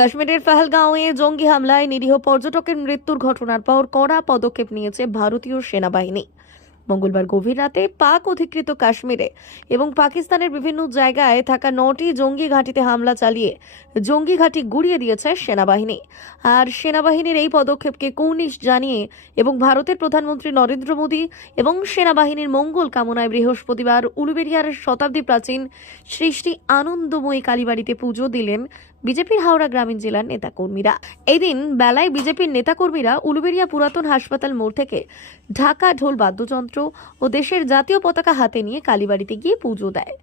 কাশ্মীরের পহলগাঁওয়ে জঙ্গি হামলায় নিরীহ পর্যটকের মৃত্যুর ঘটনার পর কড়া পদক্ষেপ নিয়েছে ভারতীয় সেনাবাহিনী। মঙ্গলবার গভীর রাতে পাক অধিকৃত কাশ্মীরে এবং পাকিস্তানের বিভিন্ন জায়গায় থাকা 9টি জঙ্গি ঘাঁটিতে হামলা চালিয়ে জঙ্গি ঘাঁটি গুড়িয়ে দিয়েছে সেনাবাহিনী। আর সেনাবাহিনীর এই পদক্ষেপকে কৌনিশ জানিয়ে এবং ভারতের প্রধানমন্ত্রী নরেন্দ্র মোদী এবং সেনাবাহিনীর মঙ্গল কামনায় বৃহস্পতিবার উলুবেড়িয়ার শতাব্দী প্রাচীন সৃষ্টি আনন্দময়ী কালীবাড়িতে পুজো দিলেন বিজেপির হাওড়া গ্রামীণ জেলার নেতাকর্মীরা। এদিন বেলায় বিজেপির নেতাকর্মীরা উলুবেড়িয়া পুরাতন হাসপাতাল মোড় থেকে ঢাকা ঢোল বাদ্যযন্ত্র ও দেশের জাতীয় পতাকা হাতে নিয়ে কালীবাড়িতে গিয়ে পুজো দেয়।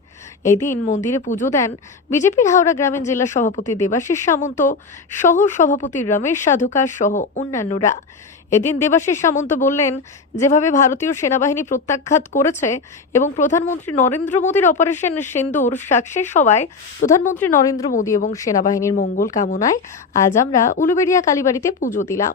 এদিন মন্দিরে পুজো দেন বিজেপির হাওড়া গ্রামীণ জেলা সভাপতি দেবাশিস সামন্ত, সহ সভাপতি রমেশ সাধুকার সহ অন্যান্যরা। এদিন দেবাশিস সামন্ত বললেন, যেভাবে ভারতীয় সেনাবাহিনী প্রত্যাঘাত করেছে এবং প্রধানমন্ত্রী নরেন্দ্র মোদীর অপারেশন সিন্দুর সাকসেস হওয়ায় প্রধানমন্ত্রী নরেন্দ্র মোদী এবং সেনাবাহিনীর মঙ্গল কামনায় আজ আমরা উলুবেড়িয়া কালীবাড়িতে পুজো দিলাম।